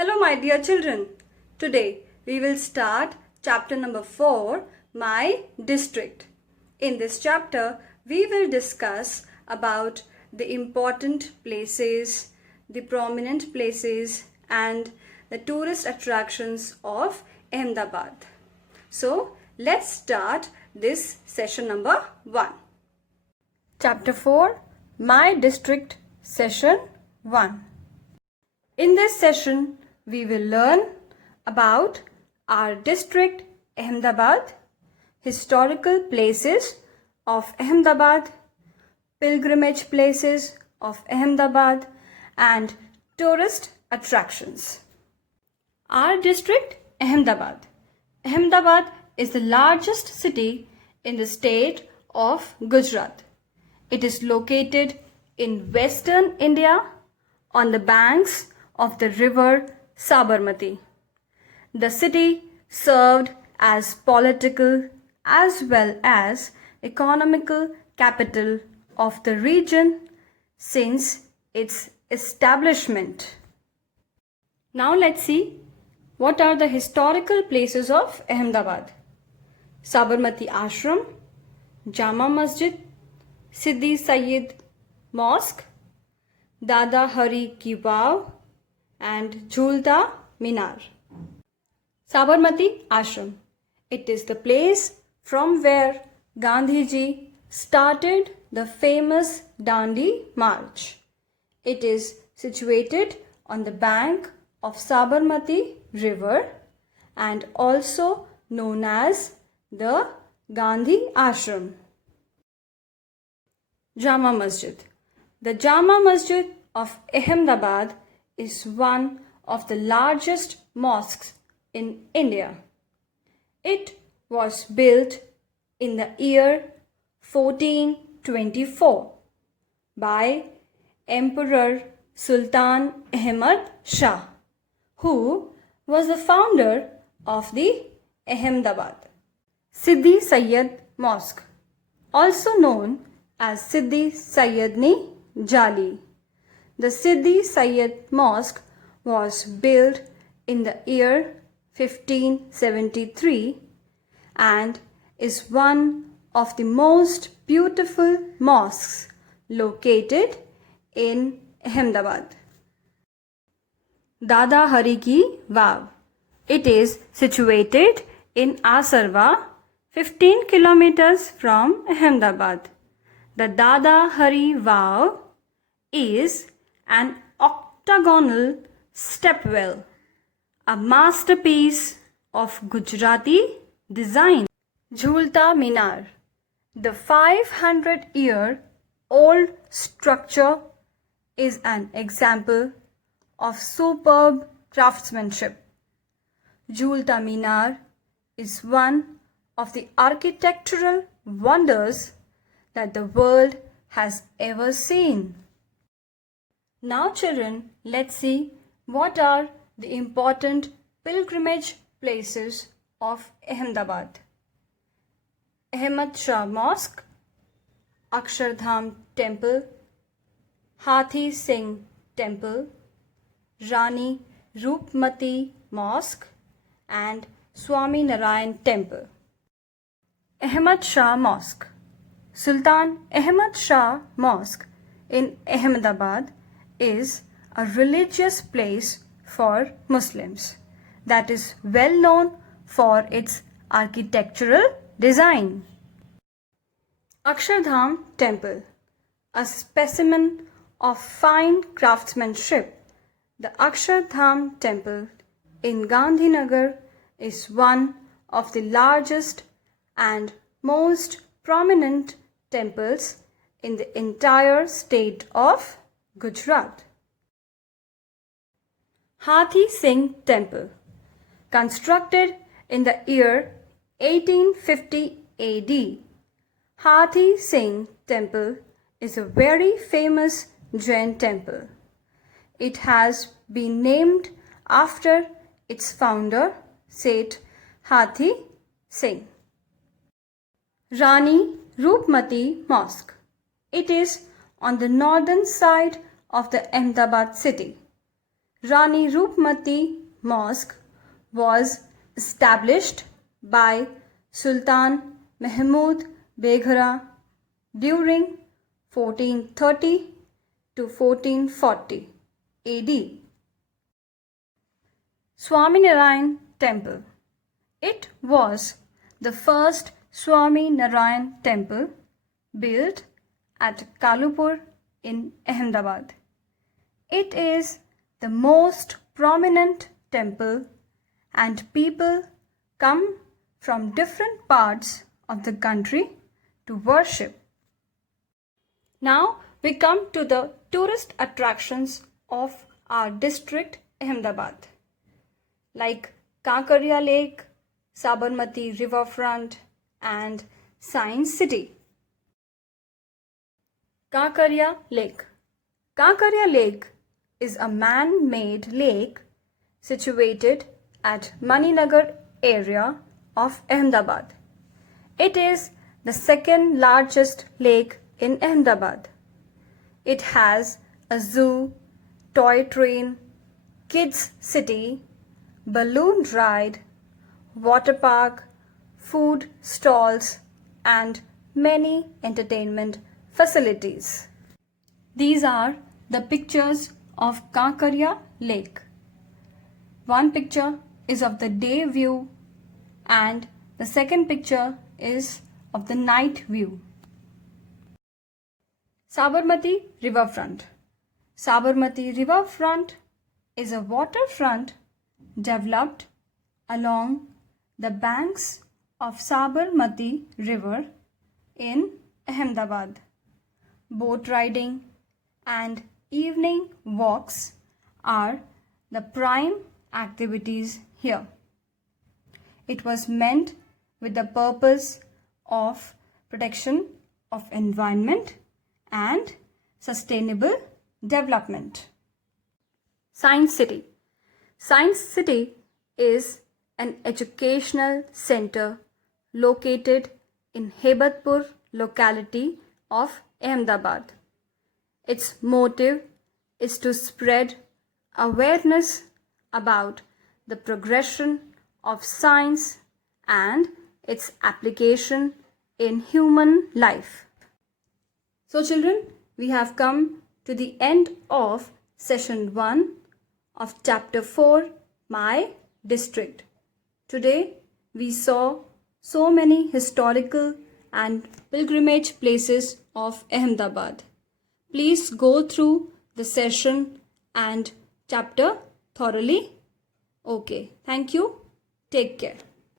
Hello, my dear children. Today we will start chapter number 4, My District. In this chapter, we will discuss about the important places, the prominent places, and the tourist attractions of Ahmedabad. So, let's start this session number 1. Chapter 4, My District, Session 1. In this session, we will learn about our district Ahmedabad, historical places of Ahmedabad, pilgrimage places of Ahmedabad, and tourist attractions. Our district Ahmedabad. Ahmedabad is the largest city in the state of Gujarat. It is located in western India on the banks of the river Sabarmati. The city served as political as well as economical capital of the region since its establishment. Now let's see what are the historical places of Ahmedabad. Sabarmati Ashram, Jama Masjid, Siddhi Sayyid Mosque, Dada Hari Ki Vav, and Jhulta Minar. Sabarmati Ashram. It is the place from where Gandhiji started the famous Dandi March. It is situated on the bank of Sabarmati River and also known as the Gandhi Ashram. Jama Masjid. The Jama Masjid of Ahmedabad is one of the largest mosques in India. It was built in the year 1424 by Emperor Sultan Ahmad Shah, who was the founder of the Ahmedabad. Siddhi Sayyid Mosque, also known as Siddhi Sayyidni Jali. The Siddhi Sayyid Mosque was built in the year 1573 and is one of the most beautiful mosques located in Ahmedabad. Dada Hari Ki Vav. It is situated in Asarwa, 15 kilometers from Ahmedabad. The Dada Hari Vav is an octagonal stepwell, a masterpiece of Gujarati design. Jhulta Minar. The 500-year-old structure is an example of superb craftsmanship. Jhulta Minar is one of the architectural wonders that the world has ever seen. Now children, let's see what are the important pilgrimage places of Ahmedabad. Ahmad Shah Mosque, Akshardham Temple, Hathi Singh Temple, Rani Roopmati Mosque, and Swami Narayan Temple. Ahmad Shah Mosque. Sultan Ahmad Shah Mosque in Ahmedabad is a religious place for Muslims that is well known for its architectural design. Akshardham Temple, a specimen of fine craftsmanship. The Akshardham Temple in Gandhinagar is one of the largest and most prominent temples in the entire state of Gujarat. Hathi Singh Temple, constructed in the year 1850 AD. Hathi Singh Temple is a very famous Jain temple. It has been named after its founder, Seth Hathi Singh. Rani Roopmati Mosque. It is on the northern side of the Ahmedabad city. Rani Roopmati Mosque was established by Sultan Mahmud Beghara during 1430 to 1440 AD. Swaminarayan Temple. It was the first Swaminarayan temple built at Kalupur in Ahmedabad. It is the most prominent temple and people come from different parts of the country to worship. Now we come to the tourist attractions of our district Ahmedabad, like Kankaria Lake, Sabarmati Riverfront and Science City. Kankaria Lake. Kankaria Lake is a man-made lake situated at Maninagar area of Ahmedabad. It is the second largest lake in Ahmedabad. It has a zoo, toy train, kids city, balloon ride, water park, food stalls and many entertainment facilities. These are the pictures of Kankaria Lake. One picture is of the day view and the second picture is of the night view. Sabarmati Riverfront. Sabarmati Riverfront is a waterfront developed along the banks of Sabarmati River in Ahmedabad. Boat riding and evening walks are the prime activities here. It was meant with the purpose of protection of environment and sustainable development. Science City. Science City is an educational center located in Hebatpur locality of Ahmedabad. Its motive is to spread awareness about the progression of science and its application in human life. So children, we have come to the end of session 1 of chapter 4, My District. Today we saw so many historical and pilgrimage places of Ahmedabad. Please go through the session and chapter thoroughly. Okay, thank you. Take care.